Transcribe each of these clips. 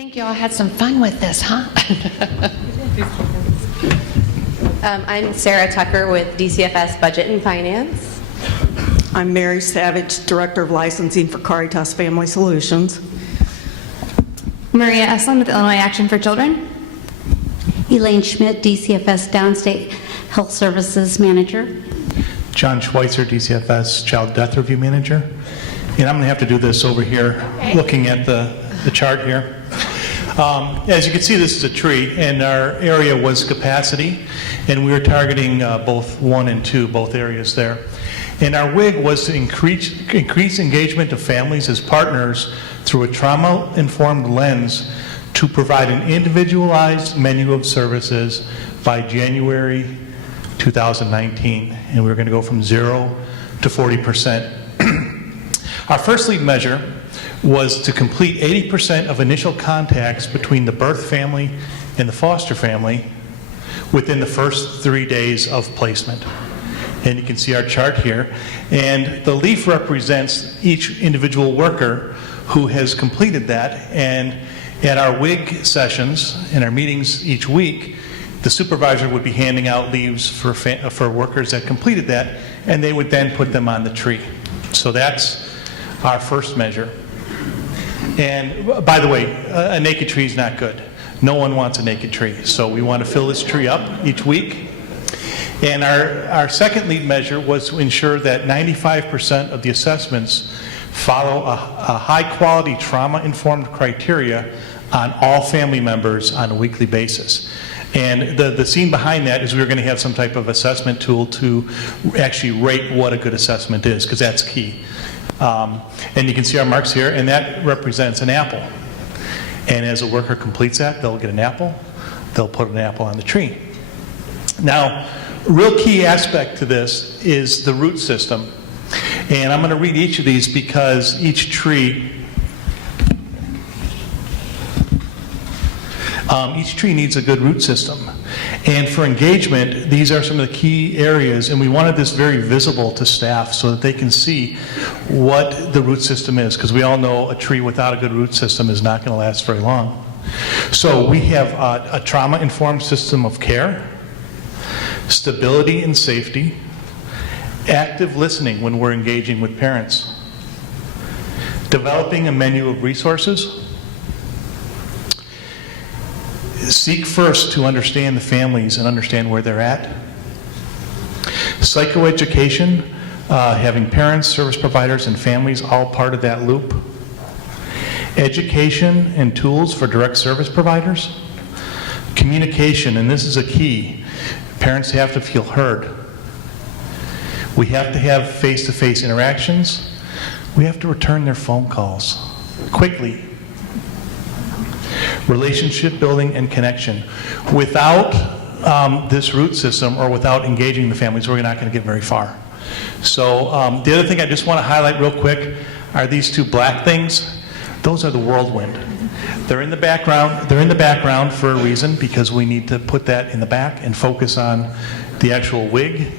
think you all had some fun with this, huh? I'm Sarah Tucker with DCFS Budget and Finance. I'm Mary Savage, Director of Licensing for Caritas Family Solutions. Maria Eslin with Illinois Action for Children. Elaine Schmidt, DCFS Downstate Health Services Manager. John Schweitzer, DCFS Child Death Review Manager. And I'm going to have to do this over here, looking at the chart here. As you can see, this is a tree, and our area was capacity, and we were targeting both 1 and 2, both areas there. And our WIG was to increase engagement of families as partners through a trauma-informed lens to provide an individualized menu of services by January 2019. And we were going to go from 0 to 40%. Our first lead measure was to complete 80% of initial contacts between the birth family and the foster family within the first 3 days of placement. And you can see our chart here. And the leaf represents each individual worker who has completed that. And at our WIG sessions, in our meetings each week, the supervisor would be handing out leaves for workers that completed that, and they would then put them on the tree. So that's our first measure. And by the way, a naked tree is not good. No one wants a naked tree. So we want to fill this tree up each week. And our second lead measure was to ensure that 95% of the assessments follow a high-quality trauma-informed criteria on all family members on a weekly basis. And the scene behind that is we were going to have some type of assessment tool to actually rate what a good assessment is, because that's key. And you can see our marks here, and that represents an apple. And as a worker completes that, they'll get an apple. They'll put an apple on the tree. Now, a real key aspect to this is the root system. And I'm going to read each of these because each tree needs a good root system. And for engagement, these are some of the key areas, and we wanted this very visible to staff so that they can see what the root system is, because we all know a tree without a good root system is not going to last very long. So we have a trauma-informed system of care, stability and safety, active listening when we're engaging with parents, developing a menu of resources, seek first to understand the families and understand where they're at, psychoeducation, having parents, service providers, and families all part of that loop, education and tools for direct service providers, communication, and this is a key. Parents have to feel heard. We have to have face-to-face interactions. We have to return their phone calls quickly. Relationship building and connection. Without this root system, or without engaging the families, we're not going to get very far. So the other thing I just want to highlight real quick are these two black things. Those are the whirlwind. They're in the background. They're in the background for a reason, because we need to put that in the back and focus on the actual WIG.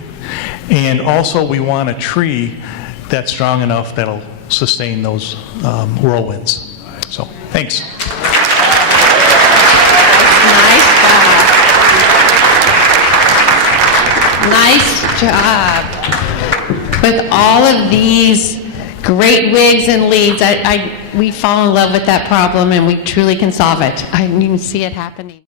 And also we want a tree that's strong enough that'll sustain those whirlwinds. So thanks. Nice job. With all of these great wigs and leads, we fall in love with that problem, and we truly can solve it. I can see it happening.